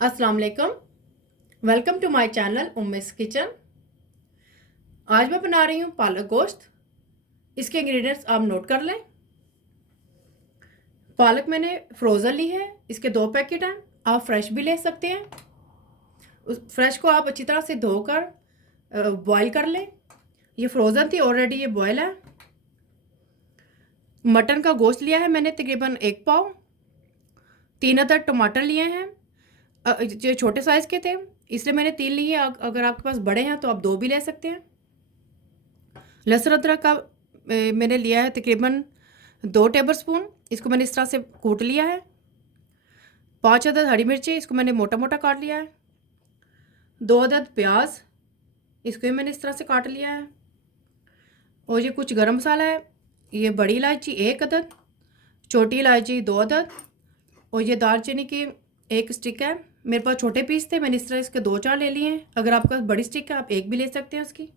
अस्सलाम वालेकुम। Welcome to my channel Ummi's kitchen. आज मैं बना रही हूँ पालक गोश्त। इसके इंग्रेडिएंट्स आप नोट कर लें। पालक मैंने फ्रोज़न ली है, इसके 2 पैकेट हैं। आप फ्रेश भी ले सकते हैं। उस फ्रेश को आप अच्छी तरह से धोकर बॉईल कर लें। ये फ्रोज़न थी, ऑलरेडी ये बॉयल है। मटन का गोश्त लिया है मैंने तकरीबन 1 पाव। 3 अदद टमाटर लिए हैं, जो छोटे साइज़ के थे इसलिए मैंने 3 लिए। अगर आपके पास बड़े हैं तो आप 2 भी ले सकते हैं। लहसुन अदरक का मैंने लिया है तकरीबन 2 टेबल स्पून। इसको मैंने इस तरह से कूट लिया है। 5 अदद हरी मिर्ची, इसको मैंने मोटा मोटा काट लिया है। 2 अदद प्याज, इसको भी मैंने इस तरह से काट लिया है। और ये कुछ गरम मसाला है। ये बड़ी इलायची 1 अदद, छोटी इलायची 2 अदद, और ये दालचीनी की 1 स्टिक है। मेरे पास छोटे पीस थे, मैंने इस तरह इसके 2-4 ले लिए हैं। अगर आपके पास बड़ी स्टिक है आप 1 भी ले सकते हैं उसकी।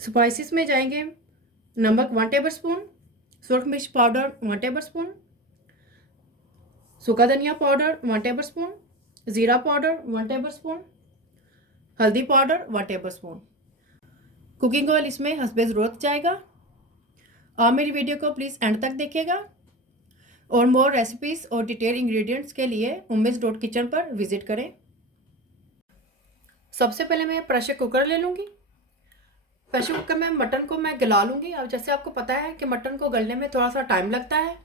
स्पाइसेस में जाएंगे नमक 1 टेबल स्पून, सुरख मिर्च पाउडर 1 टेबल स्पून, सूखा धनिया पाउडर 1 टेबल स्पून, ज़ीरा पाउडर 1 टेबल स्पून, हल्दी powder 1 table spoon. Cooking oil इसमें हस्बे ज़रूरत जाएगा। आप मेरी वीडियो को प्लीज़ एंड तक देखिएगा। और मोर रेसिपीज़ और डिटेल इंग्रेडिएंट्स के लिए ummys.kitchen पर विज़िट करें। सबसे पहले मैं प्रेशर कुकर ले लूँगी। प्रेशर कुकर में मटन को मैं गला लूँगी। अब जैसे आपको पता है कि मटन को गलने में थोड़ा सा टाइम लगता है,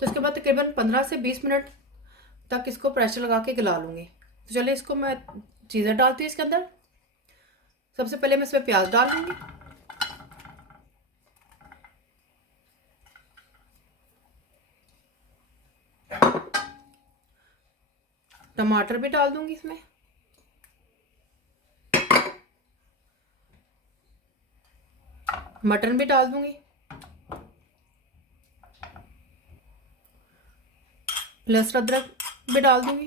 तो इसके बाद तकरीबन 15 से 20 मिनट तक इसको प्रेशर लगा के गला लूँगी। तो चलिए इसको मैं चीज़ें डालती हूँ इसके अंदर। सबसे पहले मैं इसमें प्याज डाल दूँगी। टमाटर भी डाल दूँगी इसमें। मटन भी डाल दूँगी। लहसुन अदरक भी डाल दूँगी।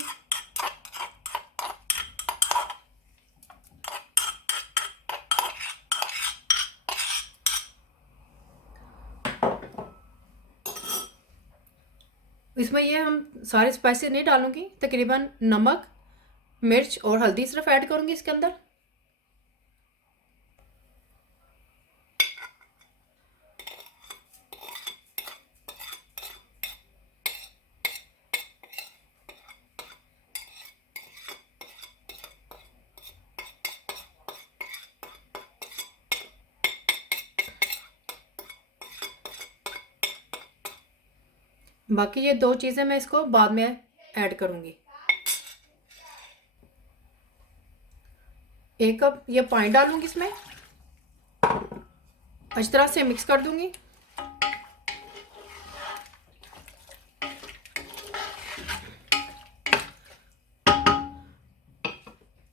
इसमें ये हम सारे स्पाइसेस नहीं डालूंगी, तकरीबन नमक, मिर्च और हल्दी सिर्फ ऐड करूंगी इसके अंदर। बाकी ये 2 चीज़ें मैं इसको बाद में ऐड करूंगी। 1 कप ये पानी डालूंगी इसमें, अच्छी तरह से मिक्स कर दूंगी।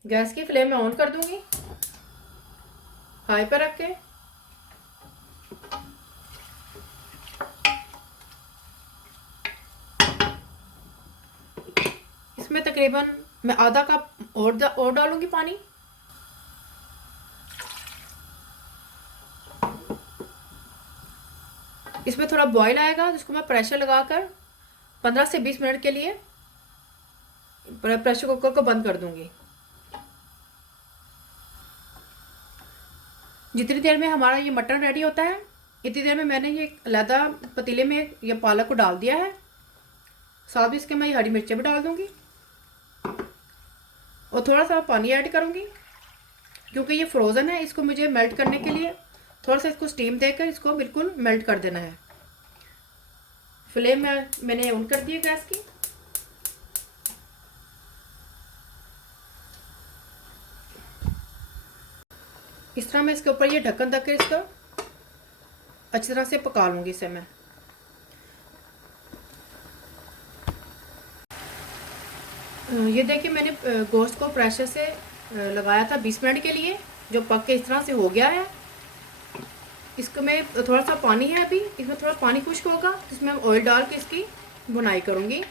गैस की फ्लेम में ऑन कर दूंगी, हाई पर रख के। इसमें तकरीबन मैं आधा कप और डालूंगी पानी। इसमें थोड़ा बॉईल आएगा, जिसको मैं प्रेशर लगाकर 15 से 20 मिनट के लिए प्रेशर कुकर को बंद कर दूंगी। जितनी देर में हमारा ये मटन रेडी होता है, इतनी देर में मैंने ये अलहदा पतीले में ये पालक को डाल दिया है। साथ ही इसके मैं ये हरी मिर्चें भी डाल दूंगी और थोड़ा सा पानी ऐड करूंगी, क्योंकि ये फ्रोज़न है। इसको मुझे मेल्ट करने के लिए थोड़ा सा इसको स्टीम देकर इसको बिल्कुल मेल्ट कर देना है। फ्लेम मैंने ऑन कर दी है गैस की। इस तरह मैं इसके ऊपर ये ढक्कन रख कर इसको अच्छी तरह से पका लूँगी इसे मैं। ये देखिए मैंने गोश्त को प्रेशर से लगाया था 20 मिनट के लिए, जो पक के इस तरह से हो गया है। इसको मैं थोड़ा सा पानी है अभी, इसमें थोड़ा पानी खुश्क होगा, इसमें ऑयल डाल के इसकी भुनाई करूँगी।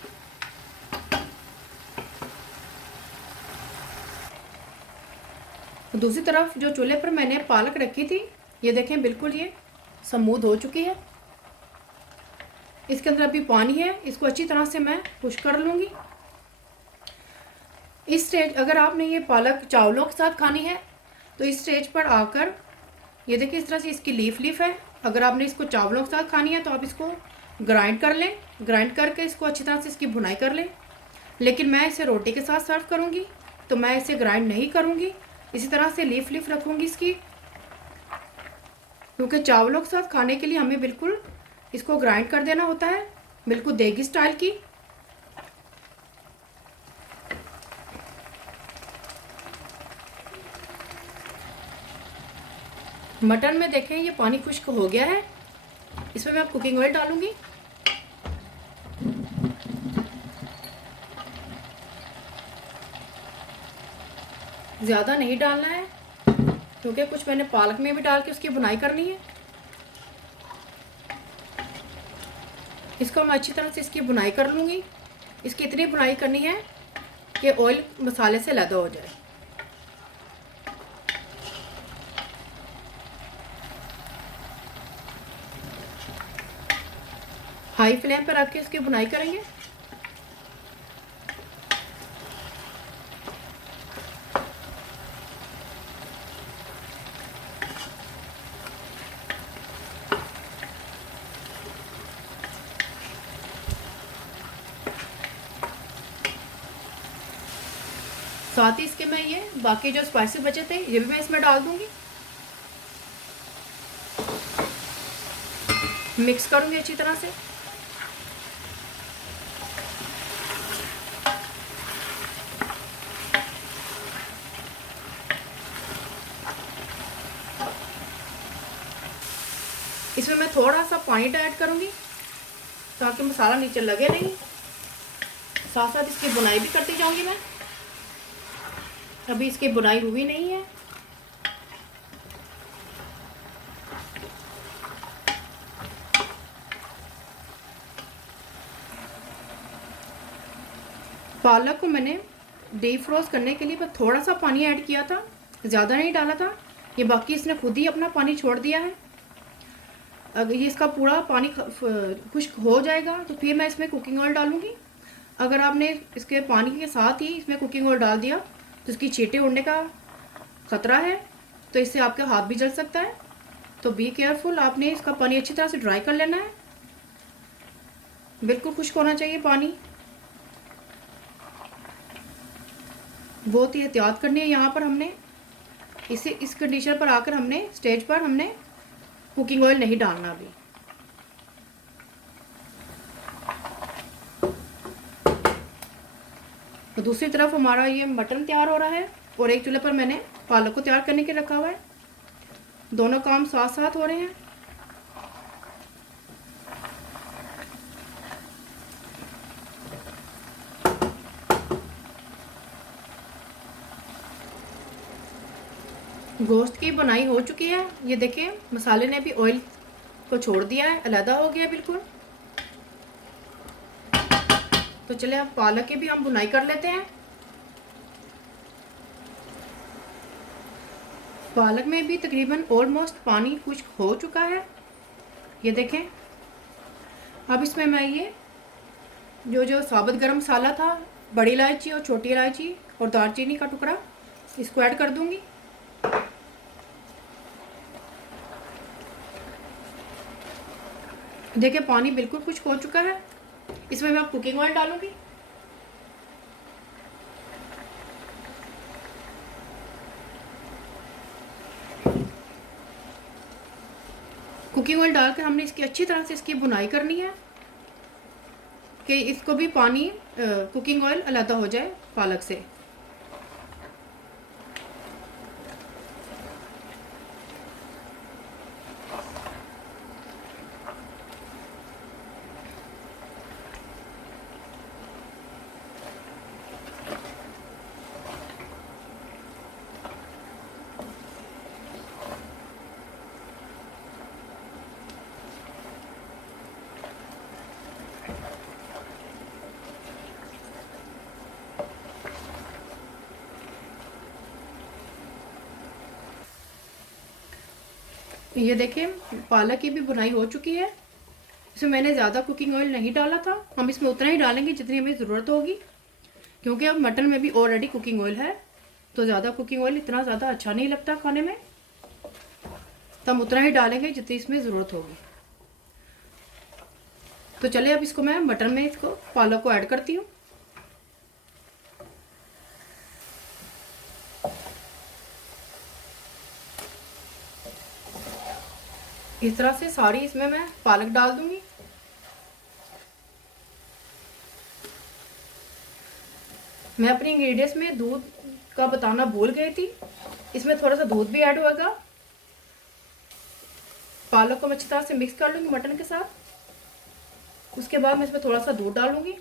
दूसरी तरफ जो चूल्हे पर मैंने पालक रखी थी, ये देखें बिल्कुल ये स्मूथ हो चुकी है। इसके अंदर अभी पानी है, इसको अच्छी तरह से मैं खुश कर लूँगी। इस स्टेज अगर आपने ये पालक चावलों के साथ खानी है तो इस स्टेज पर आकर ये देखिए इस तरह से इसकी लीफ है। अगर आपने इसको चावलों के साथ खानी है तो आप इसको ग्राइंड कर लें, ग्राइंड करके इसको अच्छी तरह से इसकी भुनाई कर लें। लेकिन मैं इसे रोटी के साथ सर्व करूँगी तो मैं इसे ग्राइंड नहीं करूँगी, इसी तरह से लीफ रखूँगी इसकी, क्योंकि चावलों के साथ खाने के लिए हमें बिल्कुल इसको ग्राइंड कर देना होता है, बिल्कुल देगी स्टाइल की। मटन में देखें ये पानी खुश्क हो गया है, इसमें मैं कुकिंग ऑयल डालूंगी। ज़्यादा नहीं डालना है क्योंकि कुछ मैंने पालक में भी डाल के उसकी बुनाई करनी है। इसको मैं अच्छी तरह से इसकी बुनाई कर लूँगी। इसकी इतनी बुनाई करनी है कि ऑयल मसाले से अलग हो जाए। हाई फ्लेम पर रख के इसकी बुनाई करेंगे। साथ ही इसके मैं ये बाकी जो स्पाइसेस बचे थे ये भी मैं इसमें डाल दूंगी। मिक्स करूंगी अच्छी तरह से। इसमें मैं थोड़ा सा पानी ऐड करूंगी ताकि मसाला नीचे लगे नहीं। साथ साथ इसकी बुनाई भी करती जाऊंगी मैं, अभी इसकी बुनाई हुई नहीं है। पालक को मैंने डीप फ्रोस्ट करने के लिए बस थोड़ा सा पानी ऐड किया था, ज़्यादा नहीं डाला था। ये बाकी इसने खुद ही अपना पानी छोड़ दिया है। अगर ये इसका पूरा पानी खुश्क हो जाएगा तो फिर मैं इसमें कुकिंग ऑयल डालूँगी। अगर आपने इसके पानी के साथ ही इसमें कुकिंग ऑयल डाल दिया तो इसकी चींटी उड़ने का ख़तरा है, तो इससे आपके हाथ भी जल सकता है। तो बी केयरफुल, आपने इसका पानी अच्छी तरह से ड्राई कर लेना है। बिल्कुल खुश्क होना चाहिए पानी, बहुत ही एहतियात करनी है। यहाँ पर हमने इस कंडीशन पर आकर हमने स्टेज पर हमने कुकिंग ऑयल नहीं डालना अभी। तो दूसरी तरफ हमारा ये मटन तैयार हो रहा है और एक चूल्हे पर मैंने पालक को तैयार करने के रखा हुआ है। दोनों काम साथ साथ हो रहे हैं। गोश्त की बनाई हो चुकी है। ये देखिए मसाले ने भी ऑयल को छोड़ दिया है, अलहदा हो गया बिल्कुल। तो चले अब पालक की भी हम बुनाई कर लेते हैं। पालक में भी तकरीबन ऑलमोस्ट पानी खुश्क हो चुका है, ये देखें। अब इसमें मैं ये जो साबुत गरम मसाला था, बड़ी इलायची और छोटी इलायची और दालचीनी का टुकड़ा, इसको ऐड कर दूंगी। देखिए पानी बिल्कुल खुश्क हो चुका है। इसमें मैं कुकिंग ऑयल डालूंगी। कुकिंग ऑयल डालकर हमने इसकी अच्छी तरह से इसकी बुनाई करनी है कि इसको भी पानी कुकिंग ऑयल अलहदा हो जाए पालक से। ये देखिए पालक की भी बुनाई हो चुकी है। इसमें मैंने ज़्यादा कुकिंग ऑयल नहीं डाला था, हम इसमें उतना ही डालेंगे जितनी हमें ज़रूरत होगी, क्योंकि अब मटन में भी ऑलरेडी कुकिंग ऑयल है, तो ज़्यादा कुकिंग ऑयल इतना ज़्यादा अच्छा नहीं लगता खाने में, तो हम उतना ही डालेंगे जितनी इसमें ज़रूरत होगी। तो चलिए अब इसको मैं मटन में इसको पालक को ऐड करती हूँ। इस तरह से सारी इसमें मैं पालक डाल दूंगी। मैं अपनी इंग्रेडिएंट्स में दूध का बताना भूल गई थी, इसमें थोड़ा सा दूध भी ऐड होगा। पालक को मैं अच्छी तरह से मिक्स कर लूँगी मटन के साथ। उसके बाद मैं इसमें थोड़ा सा दूध डालूँगी।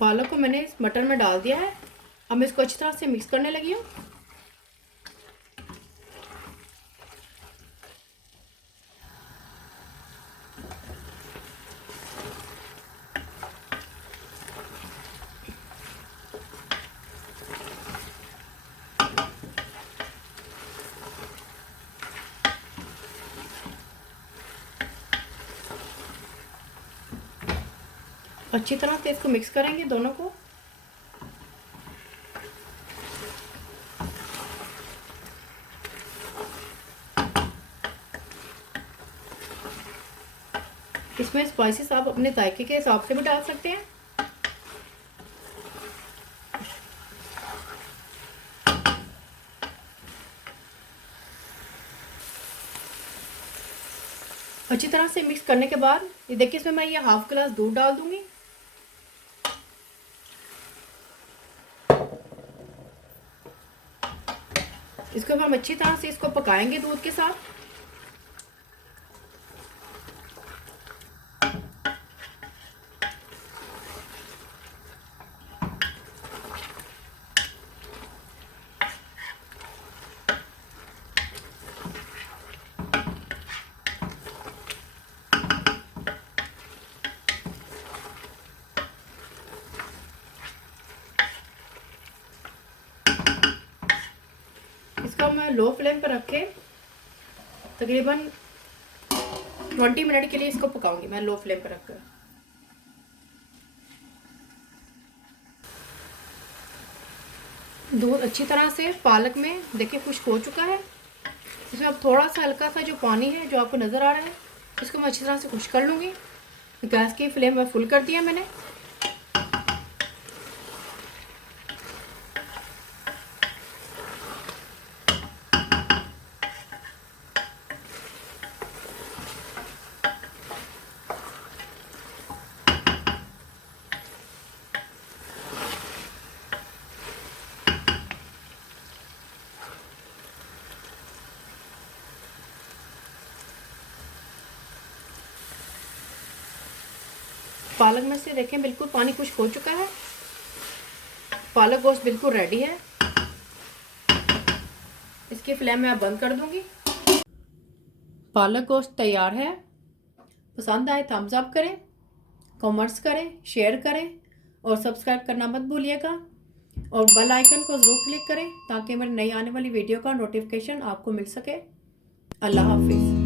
पालक को मैंने इस मटन में डाल दिया है। अब मैं इसको अच्छी तरह से मिक्स करने लगी हूँ। अच्छी तरह से इसको मिक्स करेंगे दोनों को। इसमें स्पाइसेस आप अपने जायके के हिसाब से भी डाल सकते हैं। अच्छी तरह से मिक्स करने के बाद ये देखिए, इसमें मैं ये हाफ गिलास दूध डाल दूंगी। इसको हम अच्छी तरह से इसको पकाएंगे दूध के साथ। इसको मैं लो फ्लेम पर रखे तकरीबन 20 मिनट के लिए इसको पकाऊंगी मैं लो फ्लेम पर रखकर। दूध अच्छी तरह से पालक में देखिए खुश्क हो चुका है। इसमें अब थोड़ा सा हल्का सा जो पानी है जो आपको नज़र आ रहा है, इसको मैं अच्छी तरह से खुश्क कर लूँगी। गैस की फ्लेम में फुल कर दिया मैंने। पालक में से देखें बिल्कुल पानी खुश्क हो चुका है। पालक गोश्त बिल्कुल रेडी है। इसकी फ्लेम मैं अब बंद कर दूंगी। पालक गोश्त तैयार है। पसंद आए थम्स अप करें, कमेंट्स करें, शेयर करें और सब्सक्राइब करना मत भूलिएगा। और बेल आइकन को ज़रूर क्लिक करें ताकि मेरी नई आने वाली वीडियो का नोटिफिकेशन आपको मिल सके। अल्लाह हाफिज़।